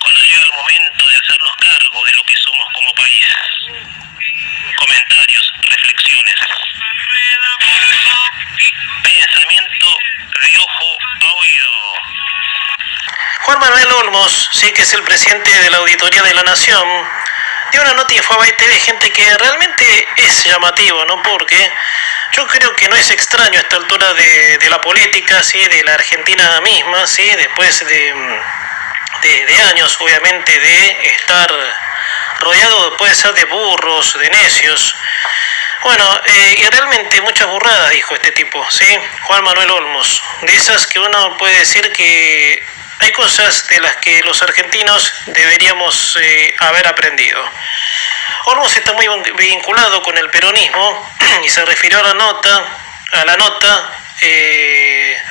cuando llega el momento de hacernos cargo de lo que somos como país. Comentarios, reflexiones, pensamiento de ojo a oído. Juan Manuel Olmos, sí, que es el presidente de la Auditoría de la Nación, dio una nota y fue a TV, gente, que realmente es llamativo, ¿no? Porque yo creo que no es extraño a esta altura de la política, sí, de la Argentina misma, sí, después de años, obviamente, de estar rodeado, puede ser, de burros, de necios. Bueno, y realmente muchas burradas dijo este tipo, ¿sí? Juan Manuel Olmos, de esas que uno puede decir que hay cosas de las que los argentinos deberíamos haber aprendido. Olmos está muy vinculado con el peronismo y se refirió a la nota, a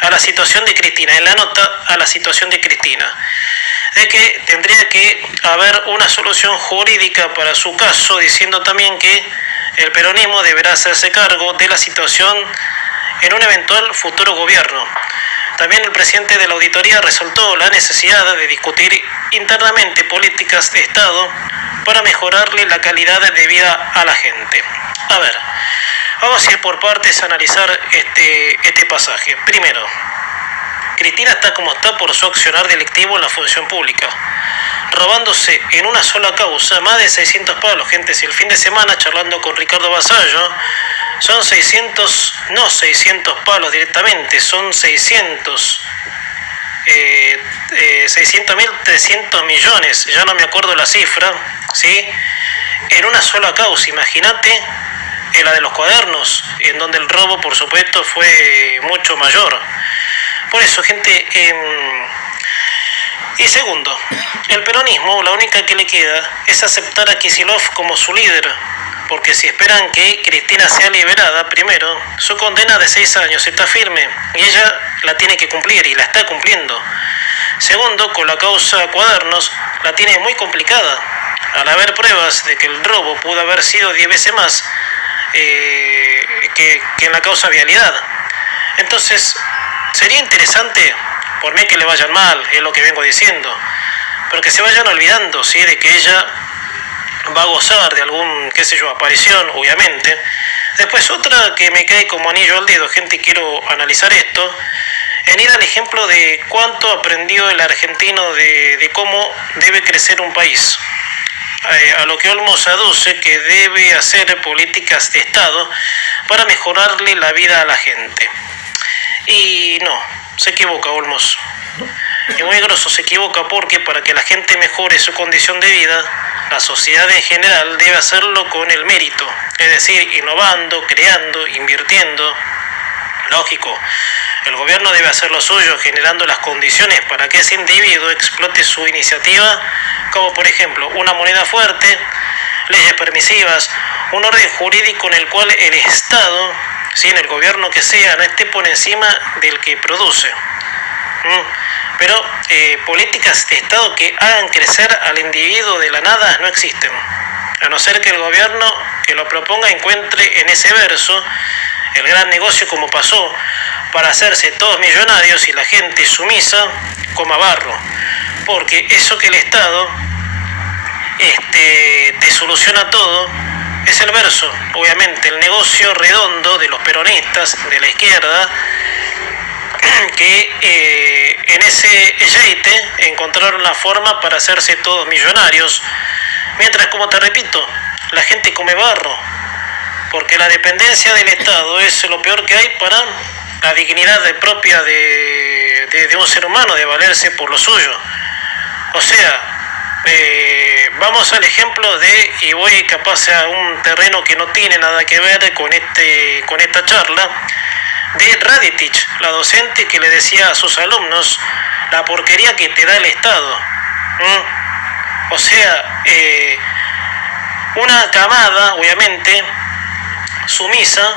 la situación de Cristina, en la nota a la situación de Cristina, de que tendría que haber una solución jurídica para su caso, diciendo también que el peronismo deberá hacerse cargo de la situación en un eventual futuro gobierno. También el presidente de la auditoría resaltó la necesidad de discutir internamente políticas de Estado para mejorarle la calidad de vida a la gente. A ver, vamos a ir por partes a analizar este pasaje. Primero, Cristina está como está por su accionar delictivo en la función pública, robándose en una sola causa más de 600 palos. Gente, si el fin de semana, charlando con Ricardo Basallo, son 600, no 600 palos directamente, son 600.300 millones, ya no me acuerdo la cifra, ¿sí? En una sola causa, imagínate, en la de los cuadernos, en donde el robo, por supuesto, fue mucho mayor. Por eso, gente, y segundo, el peronismo, la única que le queda es aceptar a Kicillof como su líder, porque si esperan que Cristina sea liberada, primero, su condena de 6 años está firme y ella la tiene que cumplir y la está cumpliendo. Segundo, con la causa Cuadernos la tiene muy complicada, al haber pruebas de que el robo pudo haber sido 10 veces más que en la causa Vialidad. Entonces, sería interesante, por mí que le vayan mal, es lo que vengo diciendo, pero que se vayan olvidando, ¿sí?, de que ella va a gozar de algún, qué sé yo, aparición, obviamente. Después otra que me cae como anillo al dedo, gente, quiero analizar esto, en ir al ejemplo de cuánto aprendió el argentino de cómo debe crecer un país. A lo que Olmos aduce que debe hacer políticas de Estado para mejorarle la vida a la gente. Y no, se equivoca Olmos. Y muy grosso se equivoca, porque para que la gente mejore su condición de vida, la sociedad en general debe hacerlo con el mérito, es decir, innovando, creando, invirtiendo. Lógico, el gobierno debe hacer lo suyo, generando las condiciones para que ese individuo explote su iniciativa, como por ejemplo una moneda fuerte, leyes permisivas, un orden jurídico en el cual el Estado, sin el gobierno que sea, no esté por encima del que produce. Pero políticas de Estado que hagan crecer al individuo de la nada no existen, a no ser que el gobierno que lo proponga encuentre en ese verso el gran negocio, como pasó, para hacerse todos millonarios y la gente sumisa coma barro. Porque eso que el Estado te soluciona todo es el verso, obviamente, el negocio redondo de los peronistas, de la izquierda, que en ese yeite encontraron la forma para hacerse todos millonarios, mientras, como te repito, la gente come barro, porque la dependencia del Estado es lo peor que hay para la dignidad propia de un ser humano, de valerse por lo suyo. O sea, vamos al ejemplo de, y voy capaz a un terreno que no tiene nada que ver con esta charla, de Raditich, la docente que le decía a sus alumnos la porquería que te da el Estado. O sea, una camada, obviamente, sumisa,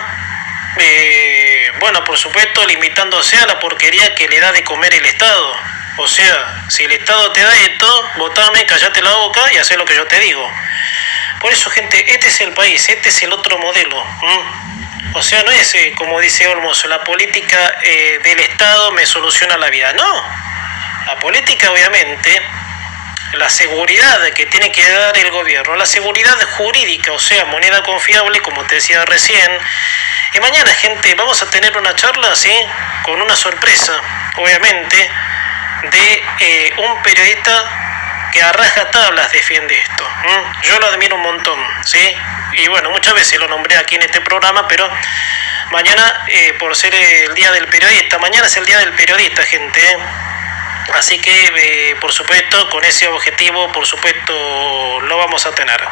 bueno, por supuesto, limitándose a la porquería que le da de comer el Estado. O sea, si el Estado te da esto, votame, callate la boca y haz lo que yo te digo. Por eso, gente, este es el país, este es el otro modelo. O sea, no es, como dice Olmos, la política del Estado me soluciona la vida. No, la política, obviamente, la seguridad que tiene que dar el gobierno, la seguridad jurídica, o sea, moneda confiable, como te decía recién. Y mañana, gente, vamos a tener una charla, ¿sí?, con una sorpresa, obviamente, de un periodista que a rajatablas defiende esto. Yo lo admiro un montón, ¿sí? Y bueno, muchas veces lo nombré aquí en este programa, pero mañana, por ser el Día del Periodista, mañana es el Día del Periodista, gente, así que, por supuesto, con ese objetivo, por supuesto, lo vamos a tener.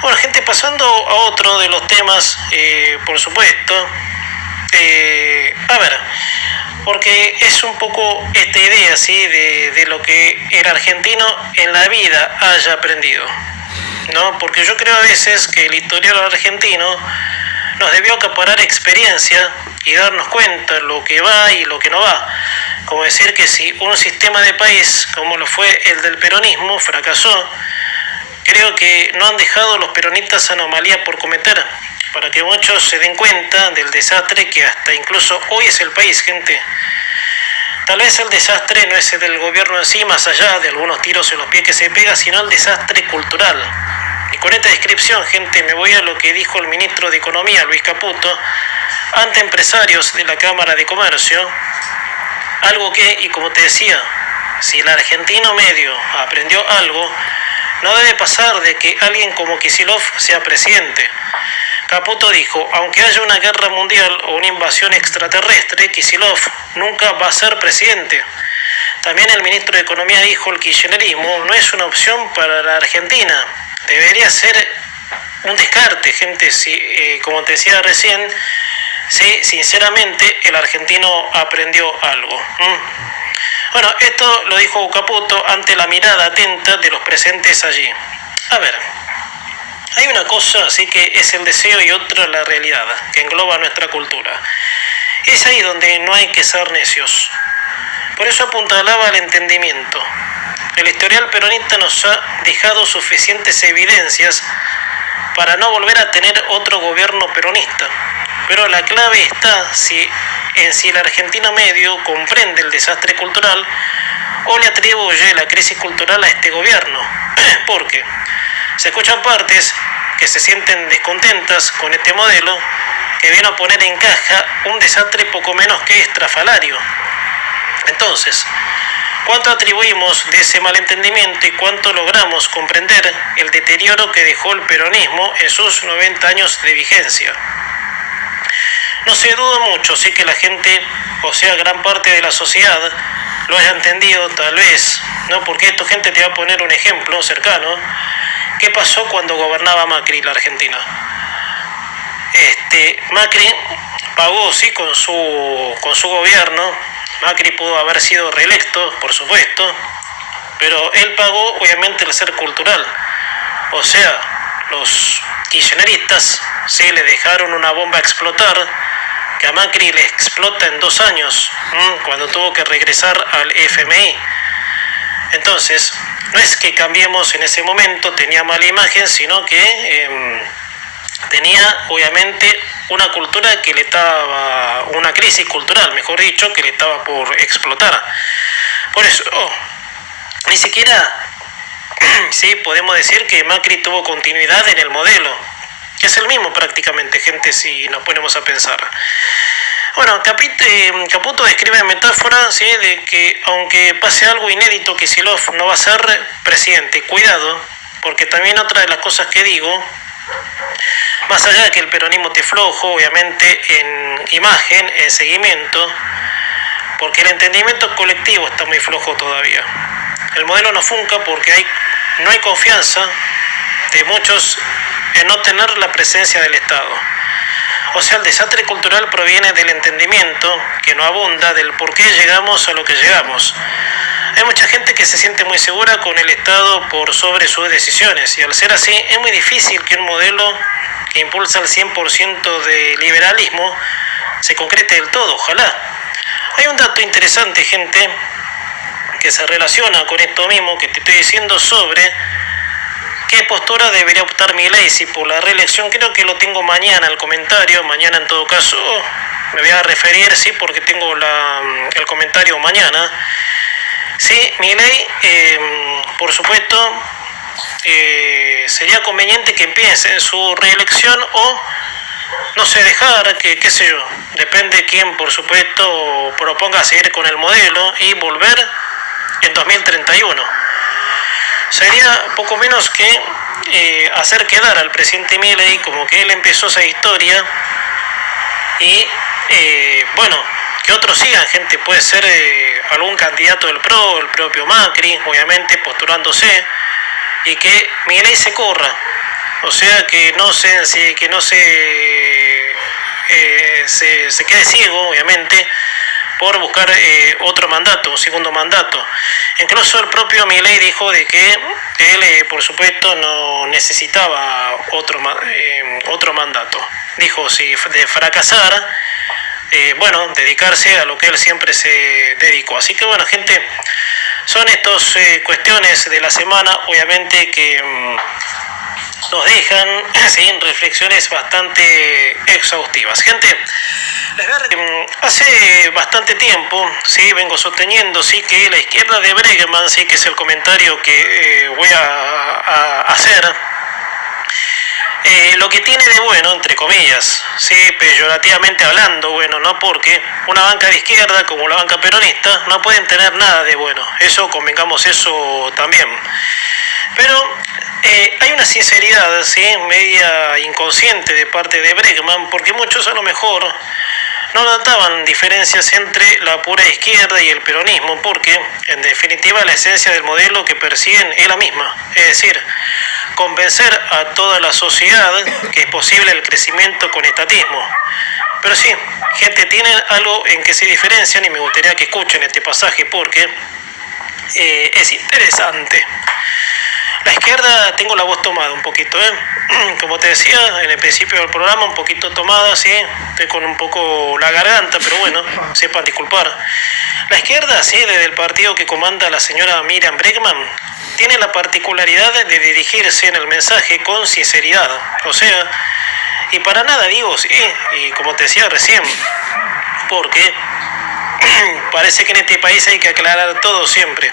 Bueno, gente, pasando a otro de los temas, por supuesto, a ver, porque es un poco esta idea, ¿sí?, de lo que el argentino en la vida haya aprendido, ¿no? Porque yo creo a veces que el historial argentino nos debió acaparar experiencia y darnos cuenta lo que va y lo que no va. Como decir que si un sistema de país, como lo fue el del peronismo, fracasó, creo que no han dejado los peronistas anomalía por cometer, para que muchos se den cuenta del desastre que hasta incluso hoy es el país, gente. Tal vez el desastre no es el del gobierno en sí, más allá de algunos tiros en los pies que se pega, sino el desastre cultural. Y con esta descripción, gente, me voy a lo que dijo el ministro de Economía, Luis Caputo, ante empresarios de la Cámara de Comercio, algo que, y como te decía, si el argentino medio aprendió algo, no debe pasar de que alguien como Kicillof sea presidente. Caputo dijo, aunque haya una guerra mundial o una invasión extraterrestre, Kicillof nunca va a ser presidente. También el ministro de Economía dijo, el kirchnerismo no es una opción para la Argentina. Debería ser un descarte, gente, si, como te decía recién, si sinceramente el argentino aprendió algo. Bueno, esto lo dijo Caputo ante la mirada atenta de los presentes allí. A ver, hay una cosa así que es el deseo y otra la realidad, que engloba nuestra cultura. Es ahí donde no hay que ser necios. Por eso apuntalaba al entendimiento. El historial peronista nos ha dejado suficientes evidencias para no volver a tener otro gobierno peronista. Pero la clave está en si el argentino medio comprende el desastre cultural o le atribuye la crisis cultural a este gobierno. Porque se escuchan partes que se sienten descontentas con este modelo que viene a poner en caja un desastre poco menos que estrafalario. Entonces, ¿cuánto atribuimos de ese malentendimiento y cuánto logramos comprender el deterioro que dejó el peronismo en sus 90 años de vigencia? No se duda mucho, sí, que la gente, o sea, gran parte de la sociedad, lo haya entendido tal vez, ¿no? Porque esto, gente, te va a poner un ejemplo cercano. ¿Qué pasó cuando gobernaba Macri la Argentina? Macri pagó, sí, con su gobierno. Macri pudo haber sido reelecto, por supuesto, pero él pagó, obviamente, el ser cultural. O sea, los kirchneristas, sí, le dejaron una bomba a explotar, que a Macri le explota en 2 años, cuando tuvo que regresar al FMI. Entonces, no es que cambiemos en ese momento, tenía mala imagen, sino que tenía, obviamente, una cultura que le estaba, una crisis cultural, mejor dicho, que le estaba por explotar. Por eso, ni siquiera, sí, podemos decir que Macri tuvo continuidad en el modelo, que es el mismo prácticamente, gente, si nos ponemos a pensar. Bueno, Caputo describe metáfora, ¿sí?, de que aunque pase algo inédito, Kicillof no va a ser presidente. Cuidado, porque también otra de las cosas que digo, más allá de que el peronismo esté flojo, obviamente, en imagen, en seguimiento, porque el entendimiento colectivo está muy flojo todavía. El modelo no funca porque no hay confianza de muchos en no tener la presencia del Estado. O sea, el desastre cultural proviene del entendimiento, que no abunda, del por qué llegamos a lo que llegamos. Hay mucha gente que se siente muy segura con el Estado por sobre sus decisiones, y al ser así, es muy difícil que un modelo que impulsa el 100% de liberalismo se concrete del todo, ojalá. Hay un dato interesante, gente, que se relaciona con esto mismo que te estoy diciendo sobre qué postura debería optar Milei si por la reelección. Creo que lo tengo mañana el comentario, mañana en todo caso me voy a referir, sí, porque tengo el comentario mañana. Sí, Milei, por supuesto, sería conveniente que empiece en su reelección o, no sé, dejar que, qué sé yo, depende de quién, por supuesto, proponga seguir con el modelo y volver en 2031. Sería poco menos que hacer quedar al presidente Milei como que él empezó esa historia y, bueno, que otros sigan, gente, puede ser algún candidato del PRO, el propio Macri, obviamente, postulándose, y que Milei se corra, o sea, que no se, que no se quede ciego, obviamente, por buscar otro mandato, un segundo mandato. Incluso el propio Milei dijo de que él, por supuesto, no necesitaba otro mandato. Dijo, si de fracasar, bueno, dedicarse a lo que él siempre se dedicó. Así que, bueno, gente, son estas cuestiones de la semana, obviamente, que nos dejan sin reflexiones bastante exhaustivas. Gente, hace bastante tiempo, sí, vengo sosteniendo, sí, que la izquierda de Bregman, sí, que es el comentario que voy a hacer, lo que tiene de bueno, entre comillas, sí, peyorativamente hablando, bueno, no, porque una banca de izquierda como la banca peronista no pueden tener nada de bueno, eso convengamos eso también. Pero hay una sinceridad, ¿sí?, media inconsciente de parte de Bregman, porque muchos a lo mejor no notaban diferencias entre la pura izquierda y el peronismo, porque en definitiva la esencia del modelo que persiguen es la misma, es decir, convencer a toda la sociedad que es posible el crecimiento con estatismo. Pero sí, gente, tienen algo en que se diferencian y me gustaría que escuchen este pasaje porque es interesante. La izquierda, tengo la voz tomada un poquito, como te decía en el principio del programa, un poquito tomada, sí, estoy con un poco la garganta, pero bueno, sepan disculpar. La izquierda, sí, desde el partido que comanda la señora Miriam Bregman, tiene la particularidad de dirigirse en el mensaje con sinceridad, o sea, y para nada digo, sí, y como te decía recién, porque parece que en este país hay que aclarar todo siempre,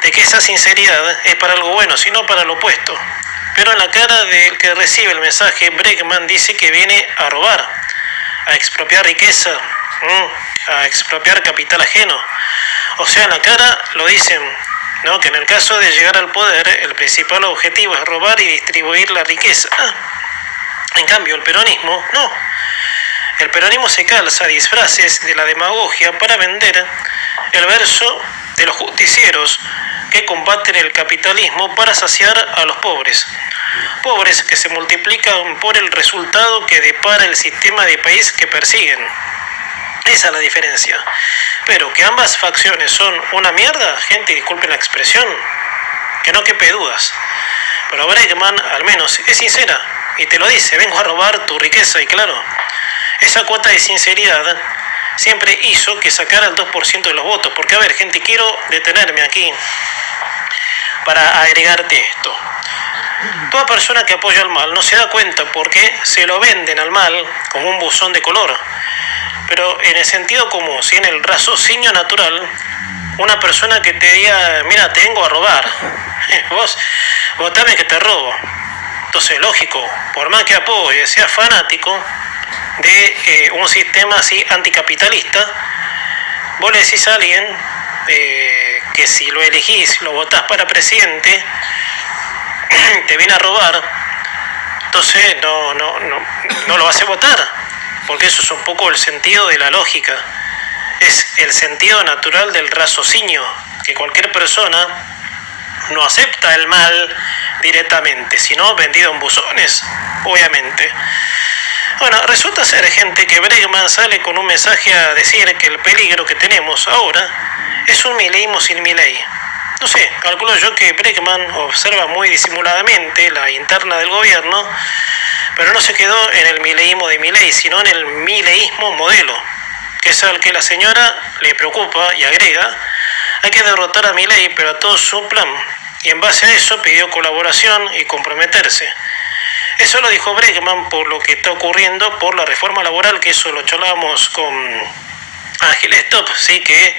de que esa sinceridad es para algo bueno, sino para lo opuesto. Pero en la cara del que recibe el mensaje, Bregman dice que viene a robar, a expropiar riqueza, a expropiar capital ajeno. O sea, en la cara lo dicen, ¿no?, que en el caso de llegar al poder, el principal objetivo es robar y distribuir la riqueza. En cambio, el peronismo, no. El peronismo se calza disfraces de la demagogia para vender el verso de los justicieros que combaten el capitalismo para saciar a los pobres. Pobres que se multiplican por el resultado que depara el sistema de país que persiguen. Esa es la diferencia. Pero que ambas facciones son una mierda, gente, disculpen la expresión, que no quepe dudas. Pero Bregman, al menos, es sincera y te lo dice, vengo a robar tu riqueza. Y claro, esa cuota de sinceridad siempre hizo que sacara el 2% de los votos. Porque, a ver, gente, quiero detenerme aquí para agregarte esto. Toda persona que apoya al mal no se da cuenta porque se lo venden al mal como un buzón de color. Pero en el sentido común, si en el raciocinio natural, una persona que te diga, mira, te vengo a robar, vos votame que te robo. Entonces, lógico, por más que apoye, sea fanático de un sistema así anticapitalista, vos le decís a alguien que si lo elegís, lo votás para presidente, te viene a robar, entonces no lo vas a votar, porque eso es un poco el sentido de la lógica, es el sentido natural del raciocinio, que cualquier persona no acepta el mal directamente, sino vendido en buzones, obviamente. Bueno, resulta ser, gente, que Bregman sale con un mensaje a decir que el peligro que tenemos ahora es un mileísmo sin Milei. No sé, calculo yo que Bregman observa muy disimuladamente la interna del gobierno, pero no se quedó en el mileísmo de Milei, sino en el mileísmo modelo, que es al que la señora le preocupa y agrega, hay que derrotar a Milei, pero a todo su plan, y en base a eso pidió colaboración y comprometerse. Eso lo dijo Bregman por lo que está ocurriendo por la reforma laboral, que eso lo charlábamos con Ángel Stop, sí, que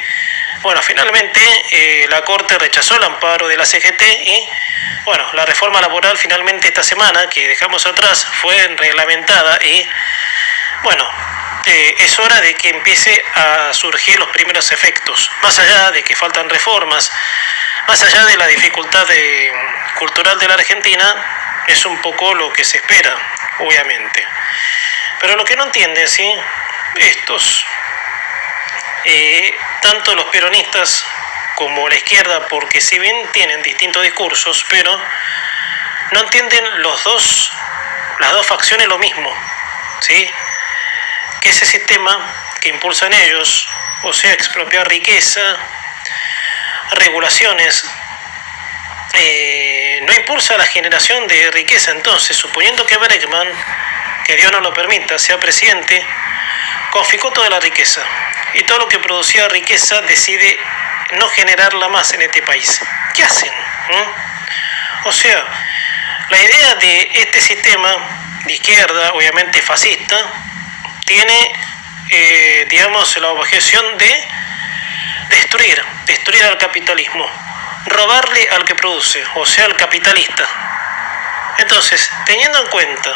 Bueno, finalmente la Corte rechazó el amparo de la CGT y bueno, la reforma laboral finalmente esta semana que dejamos atrás fue reglamentada y bueno, es hora de que empiece a surgir los primeros efectos, más allá de que faltan reformas, más allá de la dificultad cultural de la Argentina, es un poco lo que se espera, obviamente. Pero lo que no entienden, ¿sí? Estos, tanto los peronistas como la izquierda, porque si bien tienen distintos discursos, pero no entienden las dos facciones lo mismo, ¿sí? Que ese sistema que impulsan ellos, o sea, expropiar riqueza, regulaciones, no impulsa la generación de riqueza. Entonces, suponiendo que Bregman, que Dios no lo permita, sea presidente, confiscó toda la riqueza y todo lo que producía riqueza decide no generarla más en este país. ¿Qué hacen? O sea, la idea de este sistema de izquierda, obviamente fascista, tiene, digamos, la objeción de destruir al capitalismo, robarle al que produce, o sea, al capitalista. Entonces, teniendo en cuenta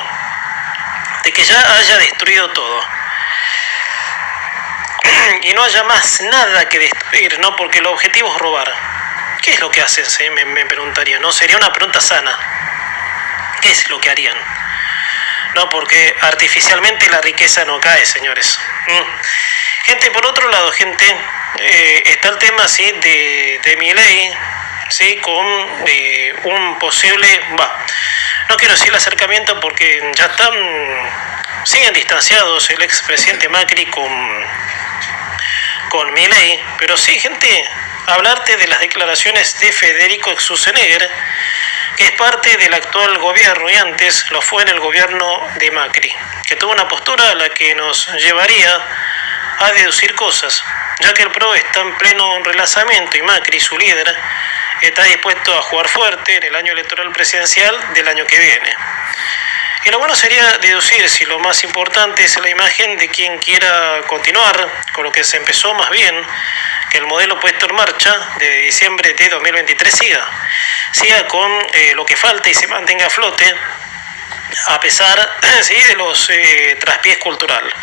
de que ya haya destruido todo y no haya más nada que destruir, ¿no? Porque el objetivo es robar. ¿Qué es lo que hacen? Me preguntaría, ¿no? Sería una pregunta sana. ¿Qué es lo que harían? No, porque artificialmente la riqueza no cae, señores. Gente, por otro lado, gente, está el tema, ¿sí? de Milei, ¿sí? Con un posible, no quiero decir el acercamiento porque ya siguen distanciados el expresidente Macri con Milei, pero sí, gente, hablarte de las declaraciones de Federico Schwarzenegger, que es parte del actual gobierno y antes lo fue en el gobierno de Macri, que tuvo una postura a la que nos llevaría a deducir cosas, ya que el PRO está en pleno relanzamiento y Macri, su líder, está dispuesto a jugar fuerte en el año electoral presidencial del año que viene. Y lo bueno sería deducir si lo más importante es la imagen de quien quiera continuar con lo que se empezó más bien, que el modelo puesto en marcha de diciembre de 2023 siga con lo que falta y se mantenga a flote a pesar ¿sí? de los traspiés cultural.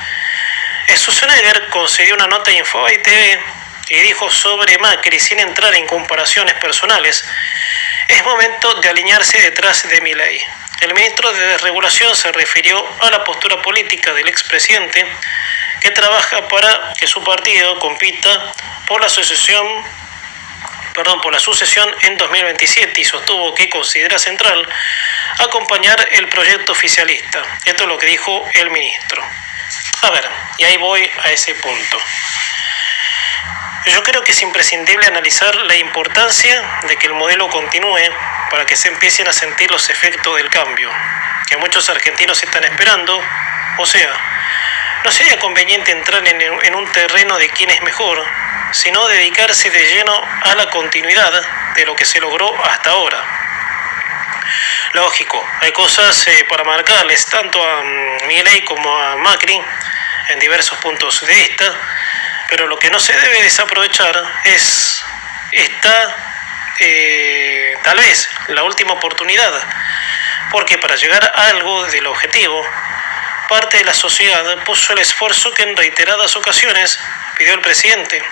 Schwarzenegger concedió una nota a Infobae TV y dijo sobre Macri, sin entrar en comparaciones personales, es momento de alinearse detrás de Milei. El ministro de Desregulación se refirió a la postura política del expresidente que trabaja para que su partido compita por la sucesión en 2027 y sostuvo que considera central acompañar el proyecto oficialista. Esto es lo que dijo el ministro. A ver, y ahí voy a ese punto. Yo creo que es imprescindible analizar la importancia de que el modelo continúe para que se empiecen a sentir los efectos del cambio, que muchos argentinos están esperando. O sea, no sería conveniente entrar en un terreno de quién es mejor, sino dedicarse de lleno a la continuidad de lo que se logró hasta ahora. Lógico, hay cosas para marcarles tanto a Milei como a Macri en diversos puntos de vista, pero lo que no se debe desaprovechar es esta, tal vez, la última oportunidad, porque para llegar a algo del objetivo, parte de la sociedad puso el esfuerzo que en reiteradas ocasiones pidió el presidente,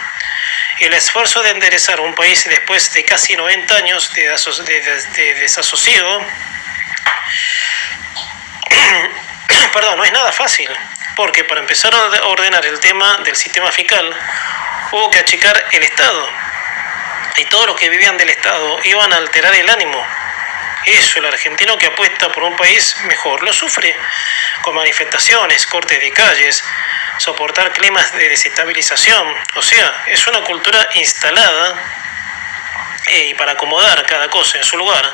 y el esfuerzo de enderezar un país después de casi 90 años de desasosiego, no es nada fácil. Porque para empezar a ordenar el tema del sistema fiscal hubo que achicar el Estado y todos los que vivían del Estado iban a alterar el ánimo. Eso, el argentino que apuesta por un país mejor lo sufre con manifestaciones, cortes de calles, soportar climas de desestabilización. O sea, es una cultura instalada y para acomodar cada cosa en su lugar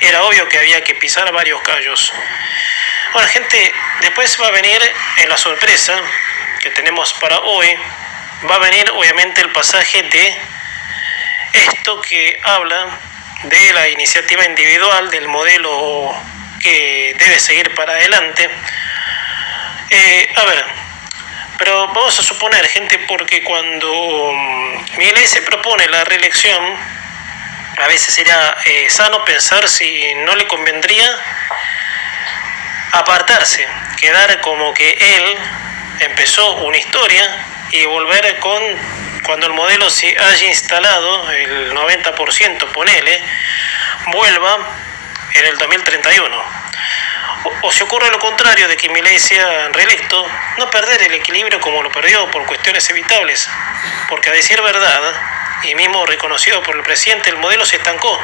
era obvio que había que pisar varios callos. Bueno, gente, después va a venir en la sorpresa que tenemos para hoy, va a venir obviamente el pasaje de esto que habla de la iniciativa individual, del modelo que debe seguir para adelante. Pero vamos a suponer, gente, porque cuando Milei se propone la reelección, a veces sería sano pensar si no le convendría apartarse, quedar como que él empezó una historia y volver con, cuando el modelo se haya instalado, el 90%, ponele, vuelva en el 2031. O si ocurre lo contrario, de que Milei sea reelecto, no perder el equilibrio como lo perdió por cuestiones evitables, porque a decir verdad, y mismo reconocido por el presidente, el modelo se estancó.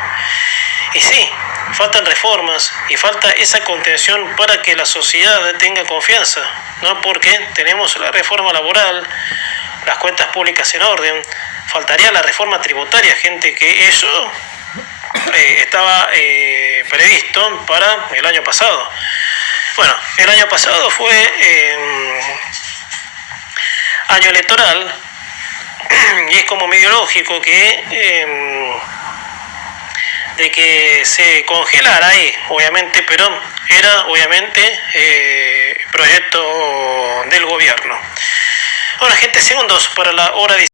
Y sí, faltan reformas y falta esa contención para que la sociedad tenga confianza, ¿no? Porque tenemos la reforma laboral, las cuentas públicas en orden, faltaría la reforma tributaria, gente, que eso estaba previsto para el año pasado. Bueno, el año pasado fue año electoral y es como medio lógico que de que se congelara ahí, obviamente, pero era obviamente proyecto del gobierno. Ahora, gente, segundos para la hora 10.